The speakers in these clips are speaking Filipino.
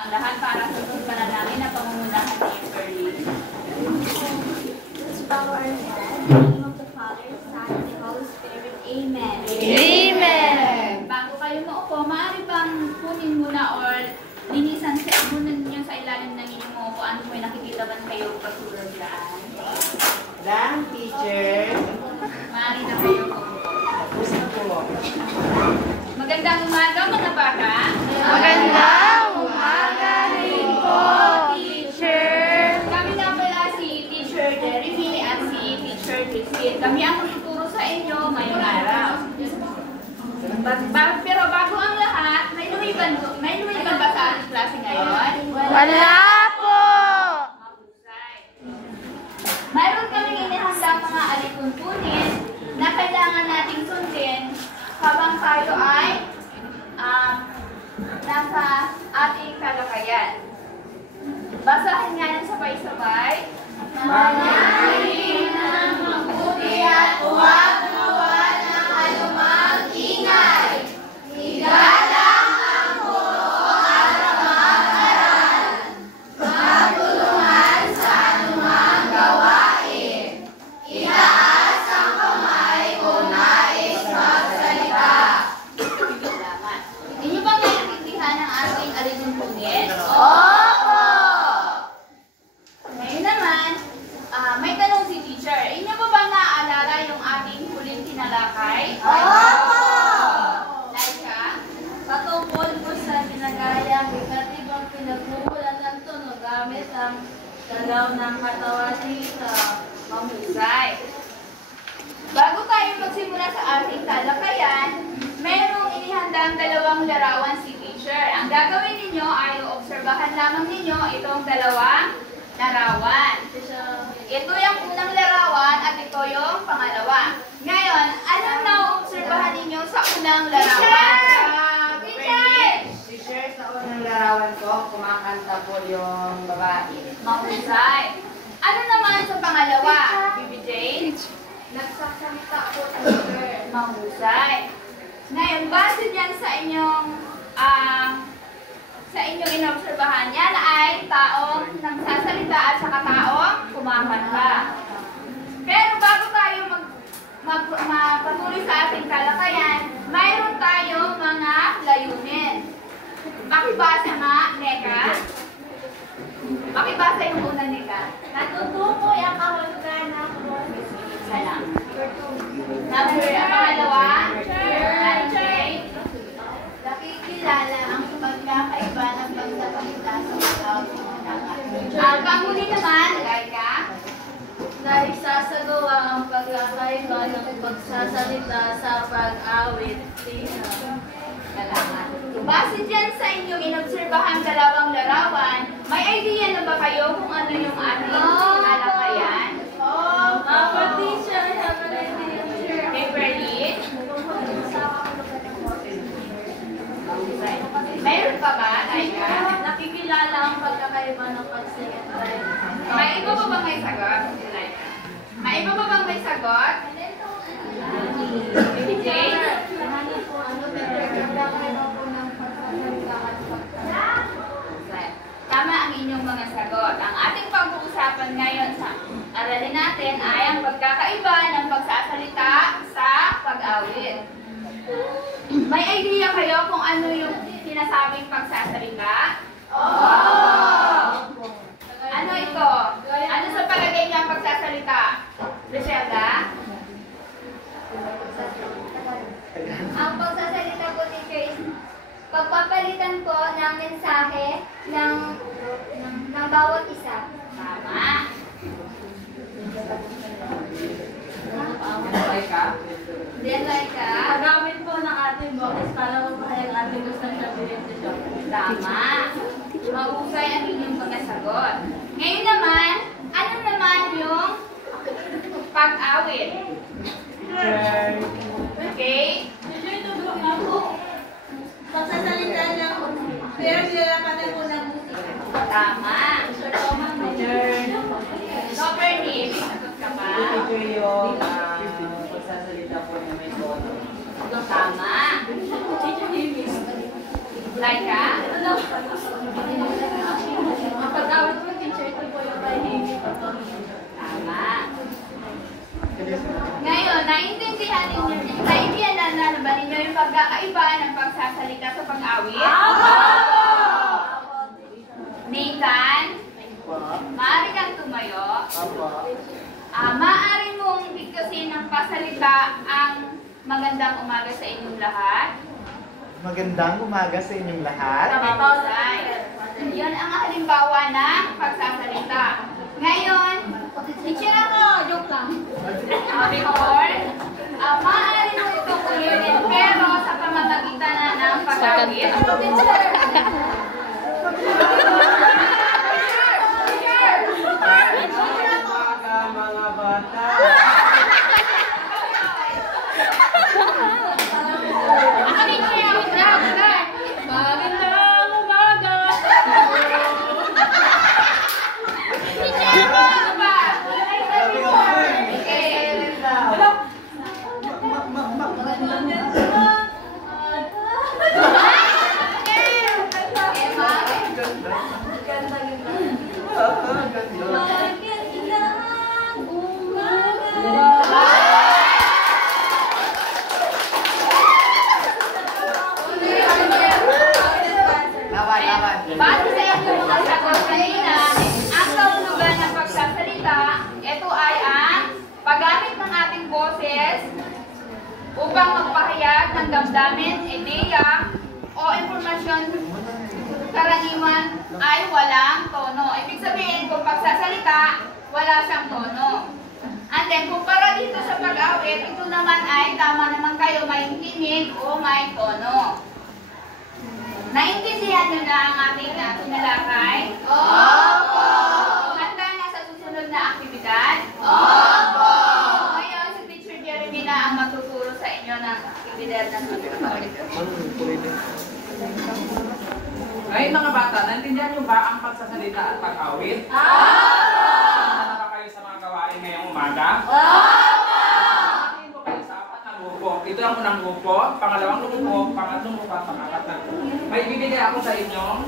Ang lahat para sa panalangin na pangungunahan ni Perlin. Let's bow our head. In the name of the Father, Son, and the Holy Spirit. Amen. Amen. Bago kayo maupo, maaari bang kunin muna or linisan sa muna ninyo sa ilalim ng inyong maupuan kung may nakikita man kayo pagtulog dyan? Lang, teacher. Maaari na kayo maupo. Tapos na po. Magandang umaga mga bata. Magandang umaga rin po, teacher. Kami na pala si Teacher Jeremy at si Teacher Christine. Kami ang tuturo sa inyo ngayong araw. Pero bago ang lahat, may lumiban ba sa ating klase ngayon? Wala po. Mahusay. Mayroon kaming inihandang mga alituntunin na kailangan nating sundin habang tayo ay nasa ating kalakayan. Basahin nga ng sabay-sabay. Manalangin ng mabuti at huwag gawan ng anumang ingay. Igalang ang puro at mag-aral. Magtulungan sa anumang gawain. Itaas ang kamay kung nais magsalita. Salamat. Inyo ba naiintindihan ang ating alituntunin? Opo! Ngayon naman, may tanong si teacher. Inyo ba naaalala yung ating huling tinalakay? Opo! Laika? Patungkol po sa ginagayang iba't ibang pinagmumulan ng tunog gamit ang galaw ng katawan nito. Mahusay. Bago tayo magsimula sa ating talakayan, mayroong inihandang dalawang larawan si teacher. Ang gagawin ninyo ay obserbahan lamang ninyo itong dalawang larawan. Ito yung unang larawan at ito yung pangalawa. Ngayon, anong naobserbahan ninyo sa unang larawan? Teacher, sa unang larawan ko, kumakanta po yung babae. Mahusay. Ano naman sa pangalawa? Bibi Jane? Nagsasalita po, teacher. Mahusay. Ngayon, base dyan sa inyong inobserbahan, yan ay taong nagsasalita at saka taong kumakanta. Pero bago tayo magpatuloy sa ating talakayan, mayroon tayong mga layunin. Pakibasa nga, Neka. Pakibasa yung una, Neka. Natutukoy ang kahulugan ng boses. Salam. Number, ang pangalawa. Nakikilala ang pagkakaiba ng pagsasalita sa tao. Ang panghuli naman, Laika. Naisasagawa ang pagkakaiba ng pagsasalita sa pag-awit. Salamat. Base dyan sa inyong inobserbahan dalawang larawan, may idea na ba kayo kung ano yung ating talakayan? Teacher, I have an idea. Okay, Berlin? Mayroon pa ba, Laika? Nakikilala ang pagkakaiba ng pagsasalita. May iba pa bang may sagot? Laika. May iba pa bang may sagot? Baby Jane? Tama ang inyong mga sagot. Ang ating pag-uusapan ngayon sa aralin natin ay ang pagkakaiba ng pagsasalita sa pag-awit. May idea kayo kung ano yung sinasabing pagsasalita? Ano ito? Ano sa palagay niya ang pagsasalita? Rishelda? Ang pagsasalita ko, teacher, is pagpapalitan ko ng mensahe ng bawat isa. Tama. Then like Paggamit po ng ating boses para mapahayag ating gusto sabihin sa siya. tama. Mahusay ang inyong mga sagot. Ngayon naman, ano naman yung pag-awit? Okay? Teacher, tugtog na po. Pagsasalita ng pero nilalapanan ko ng musika. Tama. So, Bernie, may sagot ka ba? Teacher, yung pagsasalita po niya may tono. Tama. Laika? Magandang umaga sa inyong lahat. Magandang umaga sa inyong lahat. Mahusay. Yan ang halimbawa ng pagsasalita. Ngayon, teacher ako, joke lang. Before, maaari mo itong ulitin, pero sa pamamagitan na ng pag-awit. Mga bata. Magandang umaga! Teacher, ano ba? Base sa inyong mga sagot kanina, ang kahulugan ng pagsasalita, ito ay ang paggamit ng ating boses upang magpahayag ng damdamin, ideya, o impormasyon karaniwan ay walang tono. Ibig sabihin, kung pagsasalita, wala siyang tono. And then, kumpara dito sa pag-awit, ito naman ay tama naman kayo, may tinig o may tono. Naintindihan nyo na ang ating tinalakay? Opo! Handa na sa susunod na aktibidad? Opo! Ngayon, si Teacher Jeremy na ang matuturo sa inyo ng aktibidad ng susunod. Ngayon mga bata, naintindihan nyo ba ang pagsasalita at pag-awit? Handa na ba kayo sa mga gawain ngayong umaga? Tingin ko kayo sa apat na grupo. Ito ang unang grupo, pangalawang grupo, pangatlong grupo, at pangapat na grupo. May bibigay ako sa inyong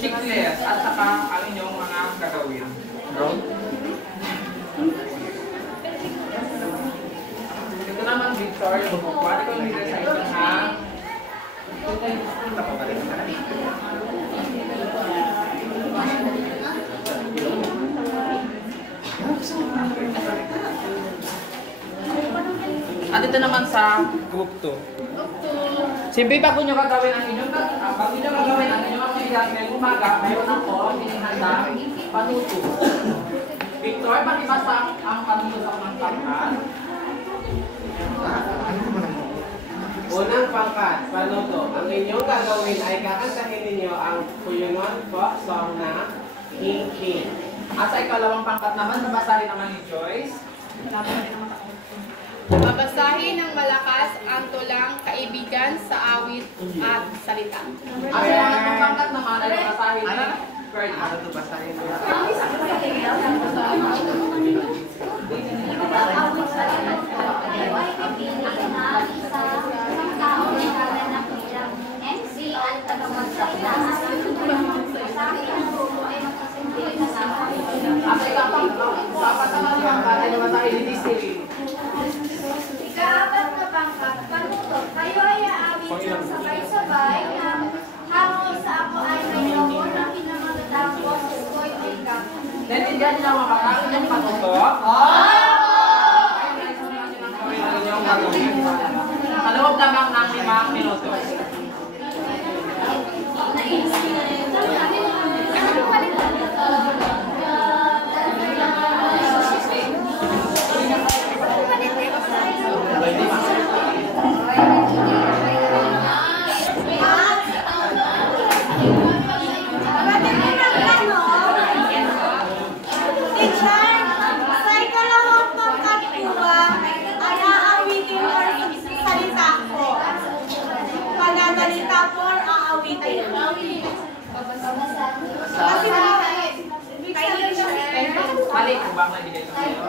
checklist at saka ang inyong mga gagawin. Ito naman, Victor, yung grupo. Ano ko yung bibigay sa inyo, ha? At ito naman sa group 2. Siyempre, bago nyo gagawin ang inyong aktividad ngayong umaga, mayroon ako hinihanda panuto. Victor, pakibasa ang panuto sa unang pangkat. Unang pangkat, panuto. Ang inyong gagawin ay kakantahin ninyo ang Kuyungon po song na King King. At sa ikalawang pangkat naman, nabasahin naman ni Joyce. Babasahin ng malakas ang tulang kaibigan sa awit at salita. At sa ikalawang pangkat naman, ay nabasahin ni Fred. Ano ito basahin? At sa ikalawang pangkat, ay nabasahin ni Desiree. Ikaapat na pangkat, panuto, kayo ay aawit ng sabay-sabay na hango sa ako ay mayroon ang pinamagandang boses ko'y ay kapon. Naintindihan niyo ang mga bata ang inyong panuto? Ay, naisunin natin ang gawin ang inyong gagawin. Kaloob lamang ng 5 minuto. Mali po ba ang nabigay ko sa'yo?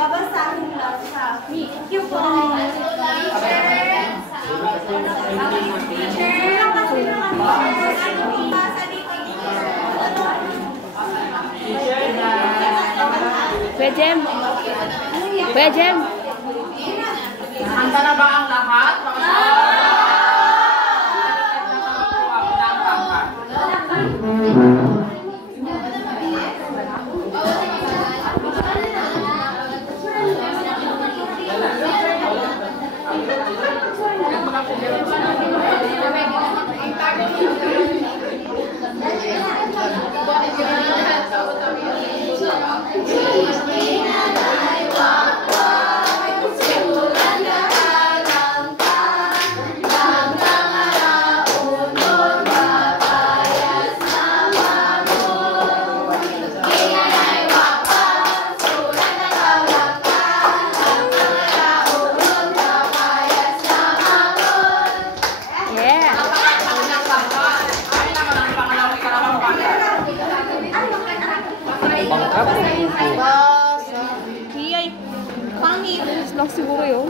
Babasahin lang siya. Thank you po. Kuya Jem. Kuya Jem. Handa na ba ang lahat? Hiyay. Parang i-ilis lang siguro yun.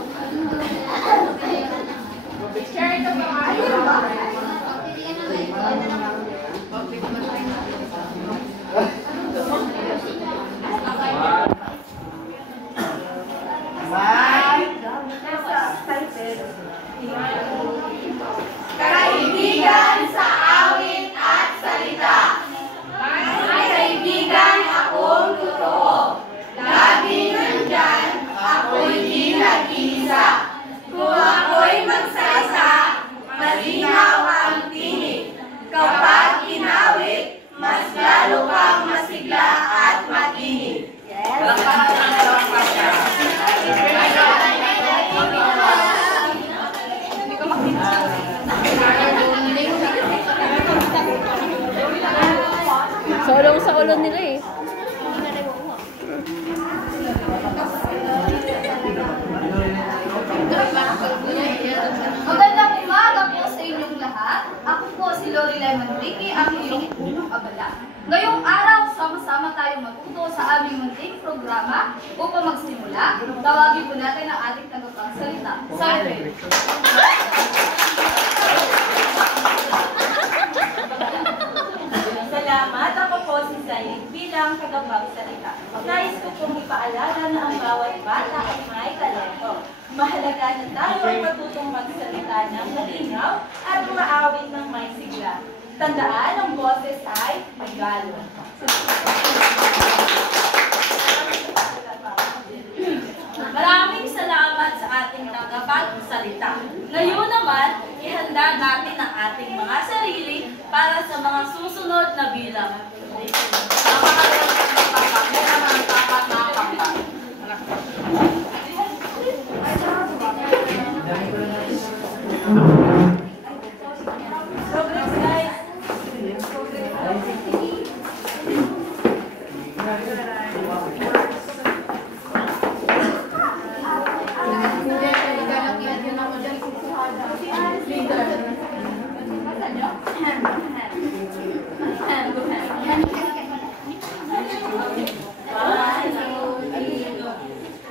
Teacher, ito ba kayo? Kaibigan sa awit at salita. May kaibigan akong totoo. Laging nandyan, ako'y di nag-iisa. Kung ako'y magsalsa, malinaw ang tinig. Kapag inawit, mas lalo kang masigla at makinig. Solong sa ulo nila eh. Magandang umaga po sa inyong lahat. Ako po si Lorelai Manrique, ang iyong punong abala. Ngayong araw, sama-sama tayong matuto sa aming munting programa. Upang magsimula, tawagin po natin ang ating tagapagsalita. Silent! Salamat. Ako po si Zaid bilang tagapagsalita. Nais ko pong ipaalala na ang bawat bata ay may talento. Mahalaga na tayo ay matutong magsalita ng malinaw at maawit ng may sigla. Tandaan, ang boses ay regalo. Maraming salamat sa ating tagapagsalita. Ngayon naman, ihanda natin ang ating mga sarili para sa mga susunod na bilang. Progress, guys.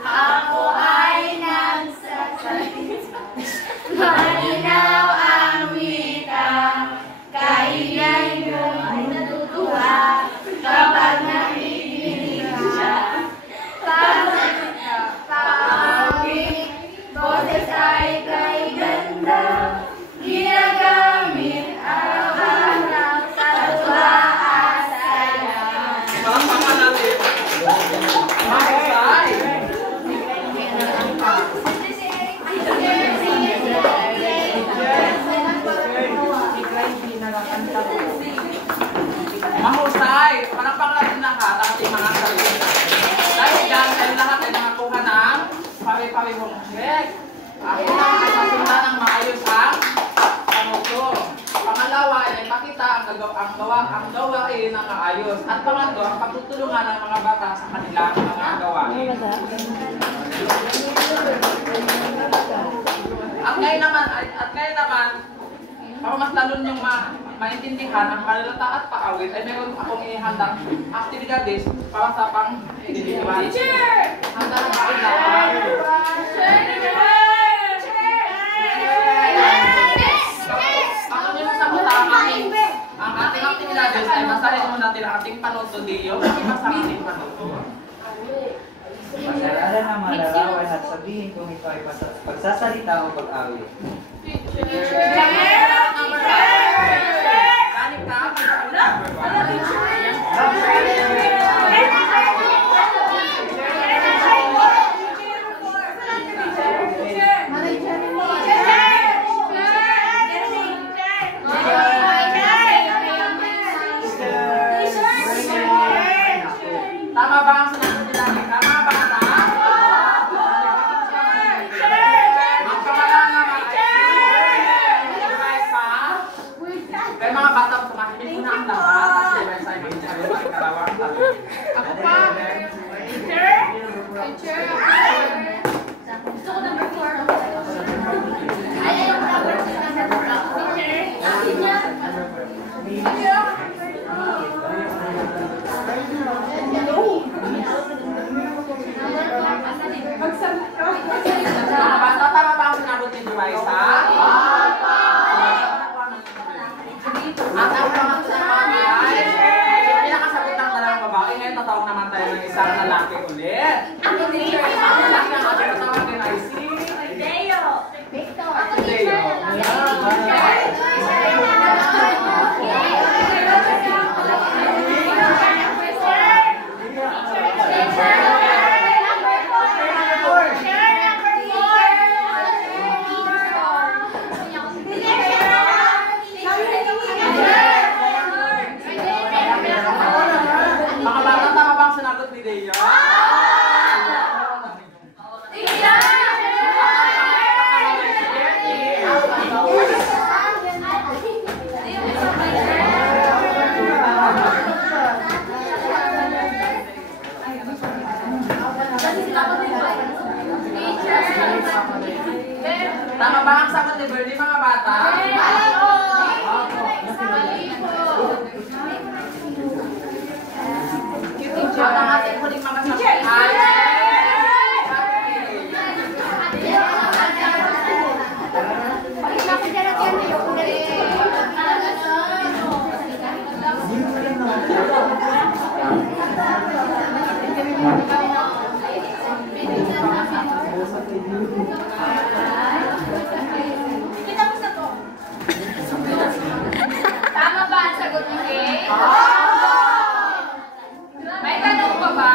Ako ay nagsasalita. Malinaw ang wika. Kaingay mo ay natutuwa kapag nakikinig siya. Pangawit, boses ay kay ganda. Ginagamit araw-araw sa tuwa at saya. Palakpakan natin. Mahusay. Mahusay. Palakpakan natin lahat ang ating mga sarili. Dahil dyan, kayo lahat ay nakakuha ng pari-parihong check. Ako lang ay masundan ng maayos ang panuto. Pangalawa ay ipakita ang gawain ng maayos. At pangatlo, ang pagtutulungan ng mga bata sa kanilang mga gawain. At ngayon naman, para mas lalo niyong maintindihan ang panalata at paawit, ay meron akong inihandang aktibidades para sa pang-individual. Handa na ba kayo? Bago niyo masagutan ang ating aktibidades, ay basahin muna natin ang ating panuto diyo. Pakibasa ang ating panuto. Pag-aralan ang mga larawan at sabihin kung ito ay pagsasalita o pag-awit. Galing ka? Tama ba ang sinasabi nila? Tama ba na? Ang pangalan naman ay kaya mga bata, tumahimik muna ang lahat at sabay-sabay mag-sabi ang kalawang sabi. Ako pa! Teacher! Gusto ko number 4. Ay, yung number 2. Teacher! Akin niya. Teacher! lalaki ulit. Ako teacher. Ang lalaki ang ating tawagin ay si Deo. Deo. Mga bata, tama ba ang sinagot ni Deo? Tama ba ang sagot ni Bernie, mga bata? At ang ating huling mga sagot ay... Tama ba ang sagot ni Kay? May tanong pa ba?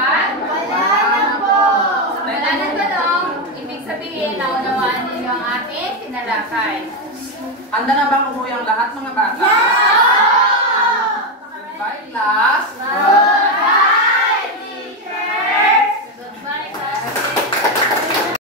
Wala na tanong. Ibig sabihin, naunawaan ninyo ang ating tinalakay. Handa na bang umuwi ang lahat, mga bata?